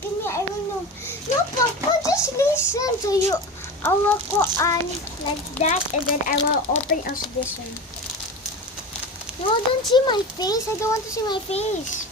give me, I will know. No, Papa, just listen. So I will go on like that, and then I will open also this one. No, don't see my face. I don't want to see my face.